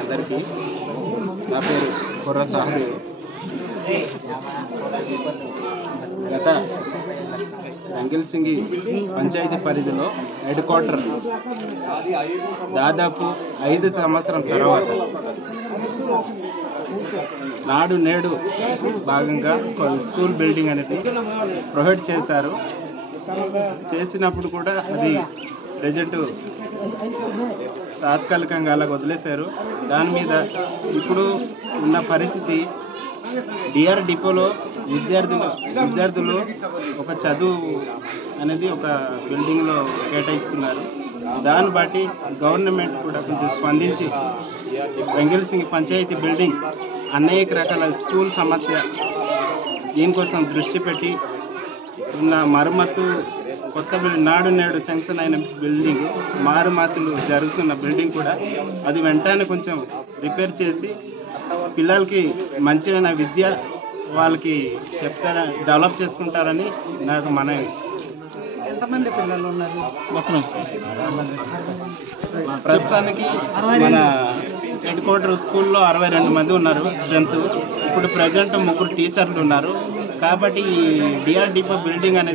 అందరికీ నా పేరు కుర్ర సాహు. గత రంగిల్సింగి పంచాయతీ పరిధిలో హెడ్ క్వార్టర్ దాదాపు 5 సంవత్సరం తర్వాత నాడు నేడు భాగంగా స్కూల్ బిల్డింగ్ అనేది ప్రొవైడ్ చేశారు. చేసినప్పుడు కూడా అది ప్రజెంట్ తాత్కాలికంగా అలా వదిలేశారు. దాని మీద ఇప్పుడు ఉన్న పరిస్థితి డిఆర్ డిపోలో విద్యార్థులు ఒక చదువు అనేది ఒక బిల్డింగ్లో కేటాయిస్తున్నారు. దాన్ని బట్టి గవర్నమెంట్ కూడా కొంచెం స్పందించి రంగిల్సింగి పంచాయతీ బిల్డింగ్ అనేక రకాల స్కూల్ సమస్య దీనికోసం దృష్టి పెట్టి ఉన్న మరమ్మతు కొత్త బిల్డింగ్ నాడు నేడు శాంక్షన్ అయిన బిల్డింగ్ మరమ్మతులు జరుగుతున్న బిల్డింగ్ కూడా అది వెంటనే కొంచెం రిపేర్ చేసి పిల్లలకి మంచిగా విద్య వాళ్ళకి చెప్తారా డెవలప్ చేసుకుంటారని నాకు మనవి. ఎంతమంది పిల్లలు ఉన్నారు? ప్రస్తుతానికి మన హెడ్ క్వార్టర్ స్కూల్లో 62 మంది ఉన్నారు స్ట్రెంత్. ఇప్పుడు ప్రజెంట్ 3 టీచర్లు ఉన్నారు. కాబట్టి ఈ డిఆర్ డిపో బిల్డింగ్ అనేది